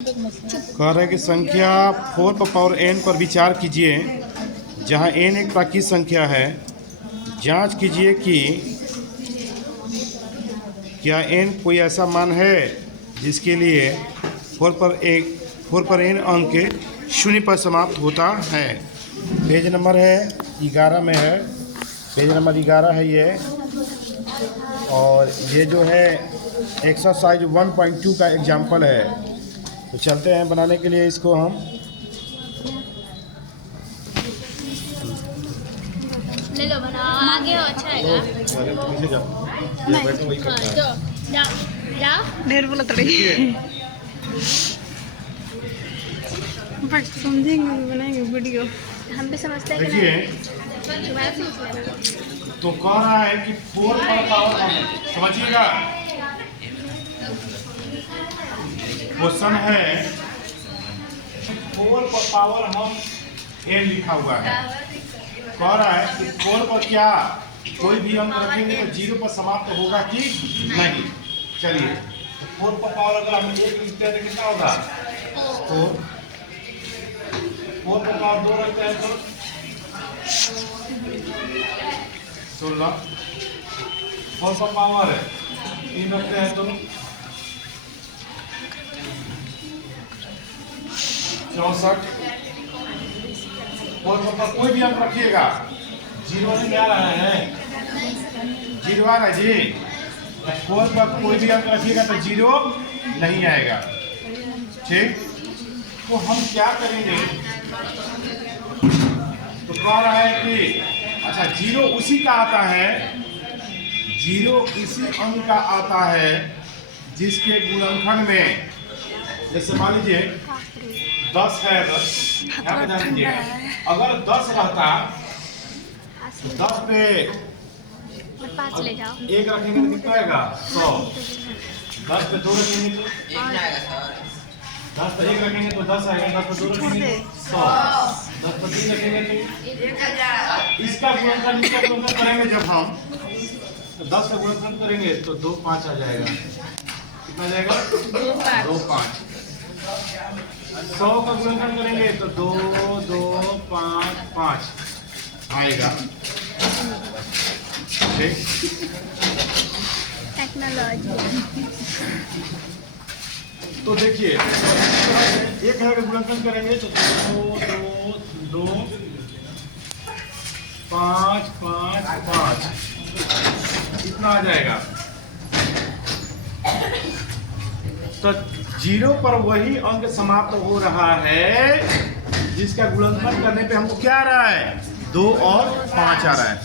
कह रहे हैं कि संख्या 4 पर पावर n पर विचार कीजिए जहां n एक प्राकृत संख्या है। जांच कीजिए कि क्या n कोई ऐसा मान है जिसके लिए 4 पर n अंक शून्य पर समाप्त होता है। पेज नंबर है 11 में है, पेज नंबर 11 है ये। और ये जो है एक्सरसाइज 1.2 का एग्जाम्पल है। तो चलते हैं बनाने के लिए इसको हम। ले लो बनाओ, आगे हो अच्छा रहेगा। पीछे जाओ, बैठो वही करता है। जाओ ढेर बोला तड़े बट समझेंगे बनाएंगे वीडियो। हम भी समझते हैं कि देखिए नहीं। तो कह रहा है कि 4 पर पावर, समझिएगा क्वेश्चन है 4 पर पावर हम n लिखा हुआ है। कह रहा है कि 4 पर क्या कोई भी अंक रखेंगे तो 0 पर समाप्त होगा कि नहीं। चलिए 4 पर पावर अगर हम 1 लिखते हैं तो कितना होगा 4 पर पावर 2 रखते हैं तो 16। 4 पर पावर 3 रखते हैं तो 64। 4 पर कोई भी अंक रखिएगा 0 नहीं आ रहा है, 0 आ रहा है जी। 4 पर कोई भी अंक रखिएगा तो 0 नहीं आएगा। ठीक, तो हम क्या करेंगे, तो कह रहा है कि अच्छा 0 उसी का आता है, 0 इसी अंक का आता है जिसके गुणनखंड में, जैसे मान लीजिए 10 है, 10 यहाँ पे ध्यान दीजिए। अगर 10 रहता 10 पे 5 ले जाओ। 1 रखेंगे तो कितना आएगा 100। 10 पे 2 रखेंगे तो 10 पे 1 रखेंगे तो 10 आएगा। 10 पे 2 रखेंगे 100। 10 पे 3 रखेंगे तो 1000। इसका गुणनखंड करेंगे जब हम, तो 10 का गुणनखंड करेंगे तो 2 5 आ जाएगा। कितना आ जाएगा 2 5। 100 का गुणनखंड करेंगे तो 2 2 5 5 आएगा। ठीक, टेक्नोलॉजी। तो देखिए एक है गुणनखंड करेंगे तो 2 2 2 5 5 5 इतना आ जाएगा। तो 0 पर वही अंक समाप्त हो रहा है जिसका गुणनखंड करने पे हमको क्या आ रहा है 2 और 5 आ रहा है।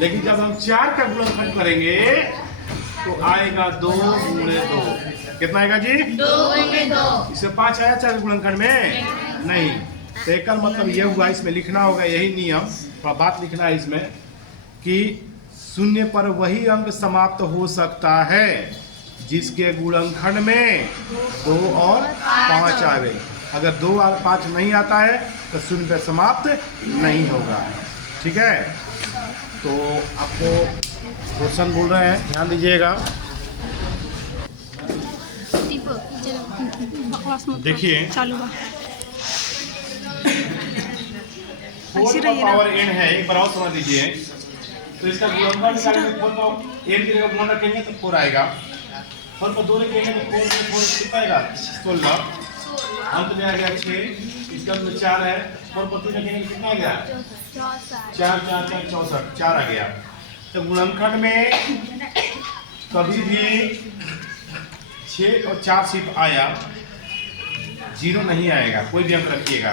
लेकिन जब हम 4 का गुणनखंड करेंगे तो आएगा 2 गुणे 2। कितना आएगा जी 2 गुणे 2। इसमें 5 आया 4 गुणनखंड में नहीं। तो एक मतलब ये हुआ, इसमें लिखना होगा यही नियम, थोड़ा बात लिखना है इसमें कि 0 पर वही अंक समाप्त हो सकता है जिसके गुणनखंड में 2 और 5 आवे। अगर 2 और 5 नहीं आता है तो 0 पर समाप्त नहीं होगा। ठीक है, तो आपको क्वेश्चन बोल रहे हैं, ध्यान दीजिएगा। देखिए चालू बा 4 का पावर n है, एक बार और समझ लीजिए। तो इसका गुणनखंड निकालेंगे, 4 को n की जगह गुणन रखेंगे तो 4 आएगा। 4 को 2 रखेंगे तो 4 में 4 कितना आएगा 16। अंत में आ गया 6। इसका में 4 है, 4 को 3 रखेंगे कितना आ गया 4 4 4 64 4 आ गया। तो गुणनखंड में कभी भी 6 और 4 सिर्फ आया, 0 नहीं आएगा। कोई भी अंक रखिएगा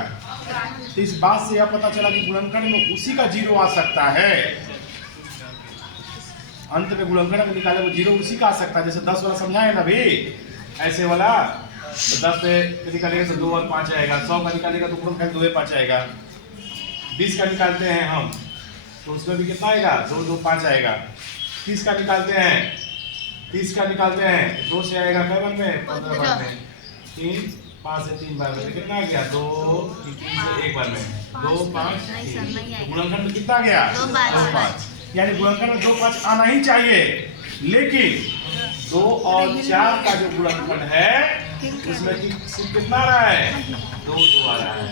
तो इस बात से यह पता चला कि गुणनखंड में उसी का 0 आ सकता है। अंत में गुणनखंड निकाले वो 0 उसी का आ सकता है। जैसे 10 वाला समझाए ना भी ऐसे वाला, तो 10 पे निकालेगा तो 2 और 5 आएगा। 100 का निकालेगा तो गुणनखंड 2 और 5 आएगा। 20 का निकालते हैं हम तो उसमें भी कितना आएगा 2 2 5 आएगा। 30 का निकालते हैं, 30 का निकालते हैं 2 से आएगा क्या बार में 15 बार में, 3 5 से 3 बार में कितना आ गया 2 3 से 1 बार में 2 5 3। गुणनखंड में कितना आ गया 2 5। यानी गुणनखंड में 2 5 आना ही चाहिए। लेकिन 2 और 4 का जो गुणनखंड है उसमें कितना आ रहा है? 2 आ रहा है।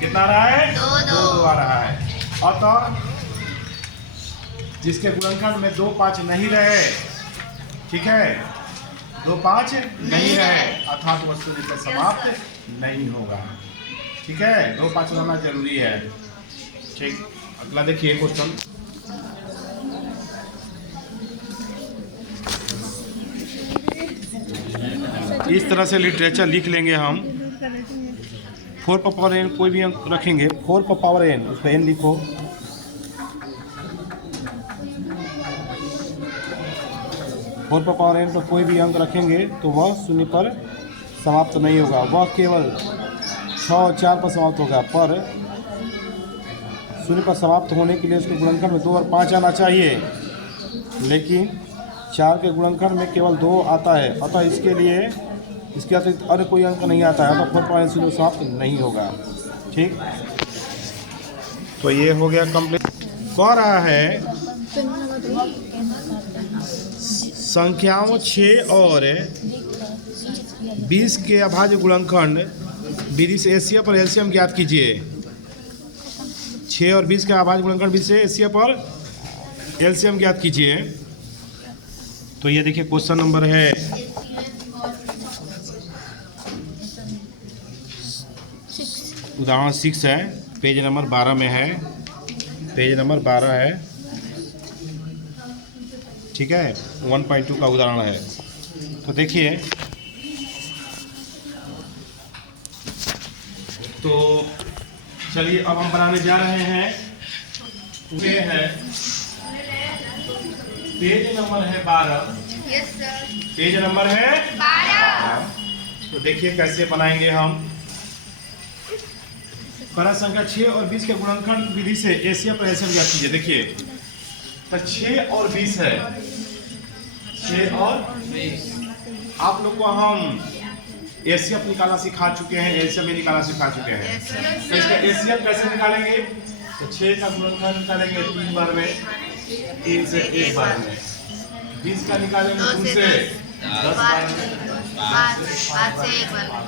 कितना आ रहा है? 2 आ रहा है। अतः जिसके गुणनखंड में 2 5 नहीं रहे, ठीक है, 2 5 नहीं रहे, अर्थात वस्तु निकट समाप्त नहीं होगा। ठीक है, 2 5 रहना जरूरी है। ठीक, अगला देखिए क्वेश्चन। इस तरह से लिटरेचर लिख लेंगे हम। 4 पर पावर n कोई भी अंक रखेंगे, 4 पर पावर n, उस पर n लिखो। 4 पर पावर n पर कोई भी अंक रखेंगे तो वह 0 पर समाप्त नहीं होगा, वह केवल 6 और 4 पर समाप्त होगा। पर 0 पर समाप्त होने के लिए उसके गुणनखंड में 2 और 5 आना चाहिए, लेकिन 4 के गुणनखंड में केवल 2 आता है। अतः इसके लिए इसके अतिरिक्त अन्य कोई अंक नहीं आता है, अतः 4.0 समाप्त नहीं होगा। ठीक, तो ये हो गया कंप्लीट। कह रहा है संख्याओं 6 और 20 के अभाज्य गुणनखंड विधि से एचसीएफ पर एलसीएम ज्ञात कीजिए। 6 और 20 के अभाज्य गुणनखंड विधि से एचसीएफ पर एलसीएम ज्ञात कीजिए। तो ये देखिए क्वेश्चन नंबर है उदाहरण 6 है, पेज नंबर 12 में है, पेज नंबर 12 है। ठीक है, 1.2 का उदाहरण है। तो देखिए, तो चलिए अब हम बनाने जा रहे हैं। ये है पेज नंबर है 12। पेज नंबर है 12। तो देखिए कैसे बनाएंगे हम। कड़ा संख्या 6 और 20 के गुणनखंड विधि से एचसीएफ पर एलसीएम ज्ञात कीजिए। देखिए, तो 6 और 20 है, 6 और 20। आप लोग को हम एचसीएफ निकालना सिखा चुके हैं, एलसीएम भी निकालना सिखा चुके हैं। तो इसका एचसीएफ कैसे निकालेंगे? तो 6 का गुणनखंड निकालेंगे 3 बार में, 3 से 1 बार में। 20 का निकालेंगे 2 से 10 बार में, 5 से 1 बार में।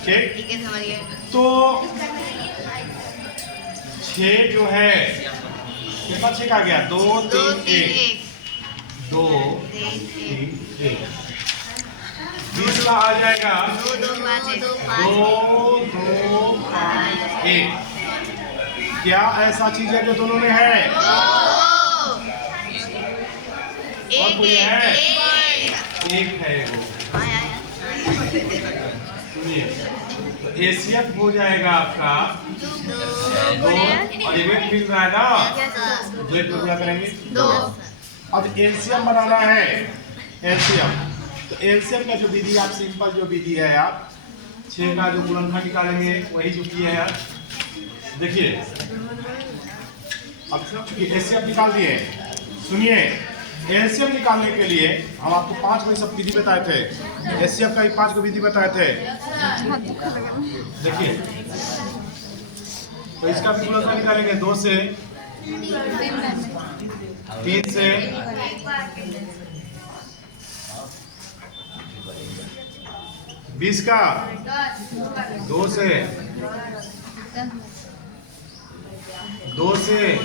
ठीक है, समझिए। तो 6 जो है कितना 6 का गया? 2 3 1, 2 3 1। 20 का आ जाएगा 2 2 5 1। क्या ऐसा चीज है जो दोनों में है? और कोई है? एक है वो। सुनिए, एचसीएफ हो जाएगा आपका 2 और ये वेट मिल रहा है ना, वेट को क्या करेंगे? 2। अब एलसीएम बनाना है, एलसीएम। तो एलसीएम का जो विधि, आप सिंपल जो विधि है, आप 6 का जो गुणनखंड निकालेंगे वही जो किया है यार। देखिए, अब एलसीएम निकाल दिए। सुनिए, एलसीएम निकालने के लिए हम आपको 5 में सब विधि बताए थे, एचसीएफ का ही 5 को विधि बताए थे। देखिए, तो इसका भी गुणनखंड निकालेंगे 2 से, 3 से, 20 का 2 से, 2 से,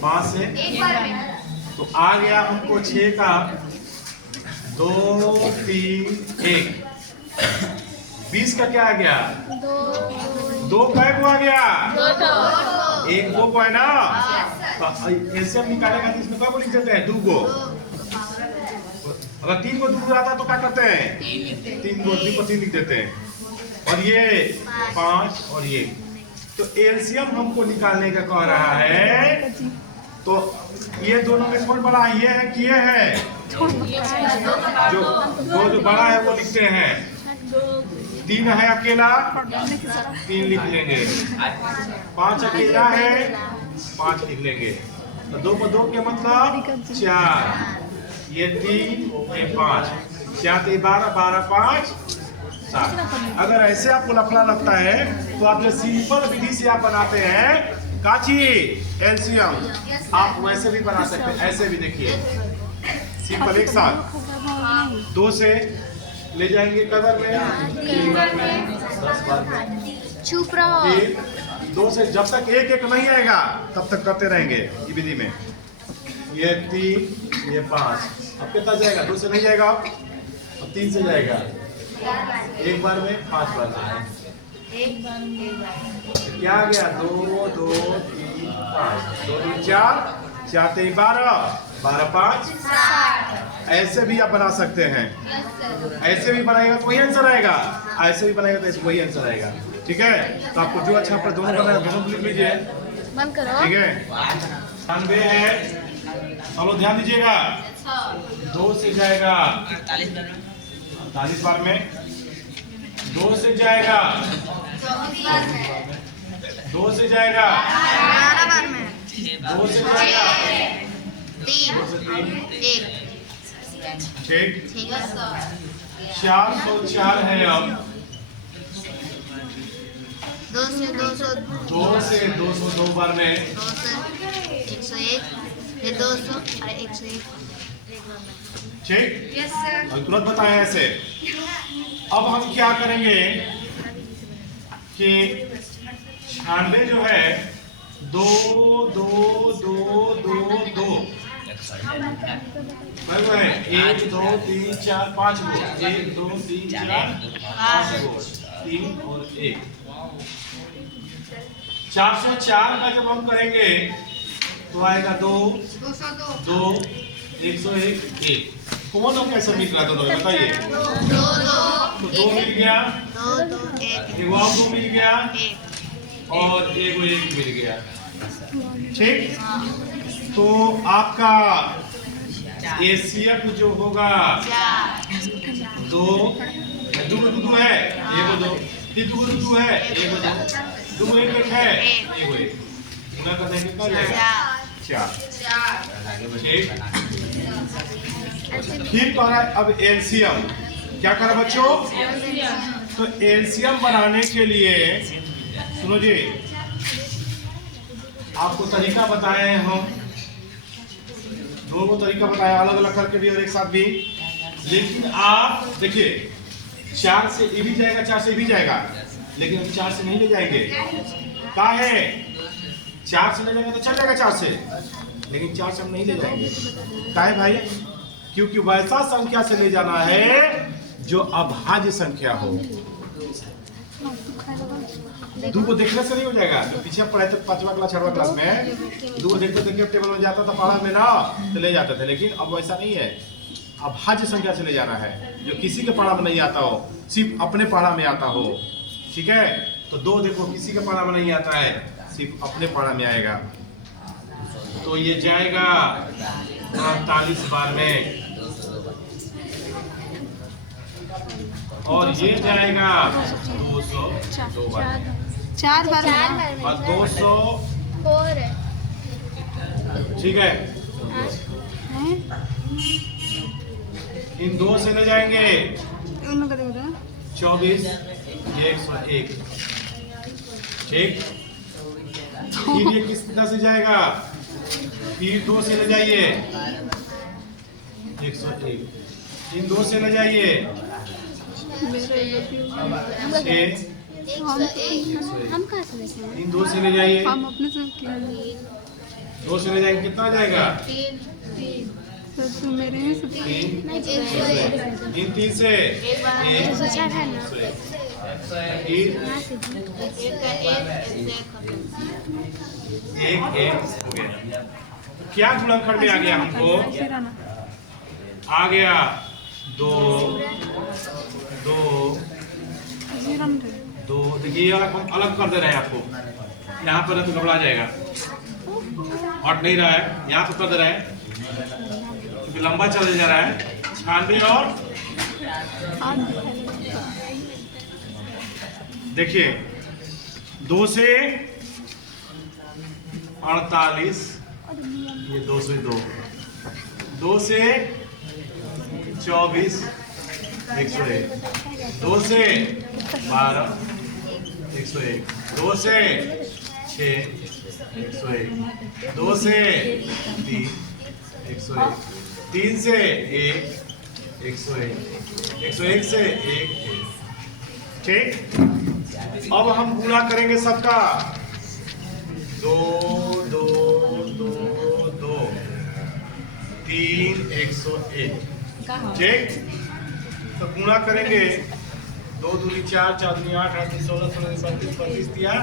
5 से, तो आ गया हमको 6 का 2 3 1। 20 का क्या आ गया? 2 कै को आ गया? 1 2 को है ना। ऐसे हम निकालेगा तो इसमें क्या को लिख देते हैं? 2 को। अगर 3 को 2 आता तो क्या करते हैं? 3 को 3 लिख देते हैं। और ये 5 और ये, तो एलसीएम हमको निकालने का कह रहा है। तो ये दोनों में कौन बड़ा है? ये है कि ये है? जो बड़ा है वो लिखते हैं। 3 है अकेला, 3 लिख लेंगे। 5 अकेला है, 5 लिख लेंगे। तो 2 पर 2 के मतलब 4, ये 3 ये 5, 4 3 12 12 5 7। अगर ऐसे आपको लफड़ा लगता है तो आप जो सिंपल विधि से आप बनाते हैं काची एलसीएम, आप वैसे भी बना सकते हैं। ऐसे भी देखिए, सिंपल एक साथ। 2 से ले जाएंगे कदर में, 3 बार में, 10 बार में। चुप रहो। फिर 2 से जब तक एक एक नहीं आएगा तब तक करते रहेंगे ये विधि में। ये 3, ये 5। अब कितना जाएगा? 2 से नहीं जाएगा, अब 3 से जाएगा। एक बार में 5 बार में। क्या आ गया? 2 2 3 5, 2 3 4, 4 3 12, 12 5 ऐसे भी आप बना सकते हैं। ऐसे भी बनाएगा तो वही आंसर आएगा, ऐसे भी बनाएगा तो वही आंसर आएगा। ठीक है, तो आपको जो अच्छा पर दोनों बनाएगा दोनों लिख लीजिए। बंद करो। ठीक है, 98 है। चलो ध्यान दीजिएगा, 2 से जाएगा 48 बार में, 2 से जाएगा 2 से जाएगा 12 बार में, 2 से जाएगा 3 2 से 3। 1 ठीक, ठीक है। 404 है। अब 2 से 200, 2 से 202 बार में, 2 से 101, फिर 200 और 101। ठीक। Yes sir. और तुरंत बताएं ऐसे। अब हम क्या करेंगे कि 96 जो है 2 2 2 2 2 है, 1 2 3 4 5 गो, 1 2 3 4 5 गो, 3 और 1। 404 का जब हम करेंगे तो आएगा 2 202, 2 101 1। कौन और कैसे मिल रहा है दोनों में बताइए? 2 तो 2 मिल गया, 2 2 1 एगो और 2 मिल गया 1। और एगो 1 मिल गया। ठीक, तो आपका एसीएफ जो होगा 2 2 है, एगो 2 3 2 है, एगो 2 2 1 1 है, एगो 1 गुना करने के कितना जाएगा? 4। ठीक, फिर कह रहा है अब एलसीएम। क्या करा बच्चों? तो एलसीएम बनाने के लिए सुनो जी, आपको तरीका बताए हैं हम, दोनों तरीका बताया अलग अलग करके भी और एक साथ भी। लेकिन आप देखिए 4 से ये भी जाएगा, 4 से ये भी जाएगा, लेकिन हम 4 से नहीं ले जाएंगे। क्या है? 4 से ले जाएंगे तो चल जाएगा 4 से, लेकिन 4 से हम नहीं ले जाएंगे। क्या है भाई? क्योंकि वैसा संख्या से ले जाना है जो अभाज्य संख्या हो। 2 को देखने से नहीं हो जाएगा। तो पीछे पढ़ाई तो 5वां क्लास 6वां क्लास में 2 को देखते देखते टेबल में जाता था पढ़ा में ना, तो ले जाते थे। लेकिन अब वैसा नहीं है, अभाज्य संख्या से ले जाना है जो किसी के पढ़ा में नहीं आता हो, सिर्फ अपने पढ़ा में आता हो। ठीक है, तो 2 देखो किसी के पढ़ा में नहीं आता है, सिर्फ अपने पढ़ा में आएगा। तो ये जाएगा 48 बार में, और ये जाएगा 202 बार में, 4 बार में और 200। 4 है। ठीक है, हैं? इन 2 से ले जाएंगे उन्होंने कदे बोला 24, ये 101। ठीक, फिर ये किस तरह से जाएगा? फिर 2 से ले जाइए 101, इन 2 से ले जाइए 6, हम कहाँ से लेते हैं? इन 2 से ले जाइए, हम अपने से किया 2 से ले जाएंगे कितना हो जाएगा? सर तो मेरे में सब 3, नहीं, 101। इन 3 से 1, 204 है ना? फिर यहाँ से भी। 1 1 हो गया। क्या गुणनखंड में आ गया हमको? फिर आना आ गया 2 2 जीरम 2। देखिए अलग हम अलग कर दे रहे हैं आपको, यहाँ पर तो घबरा जाएगा, हट नहीं रहा है, यहाँ पर कर दे रहे हैं क्योंकि लंबा चल जा रहा है। 96 और देखिए 2 से 48, ये 2 से 2, 2 से 24 101, 2 से 12 101, 2 से 6 101, 2 से 3 101, 3 से 1 101 101 से 1 ठीक। अब हम गुणा करेंगे सबका 2 2 2 2 3 101 ठीक। तो गुणा करेंगे 2 दूनी 4 4 दूनी 8 8 दूनी 16 16 32 32 दिया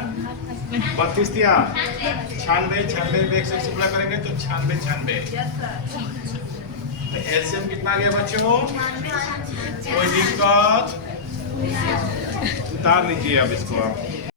32 दिया 96 96 एक से गुणा करेंगे तो 96 96। तो एलसीएम कितना आ गया बच्चों? कोई दिक्कत? उतार लीजिए अब इसको आप।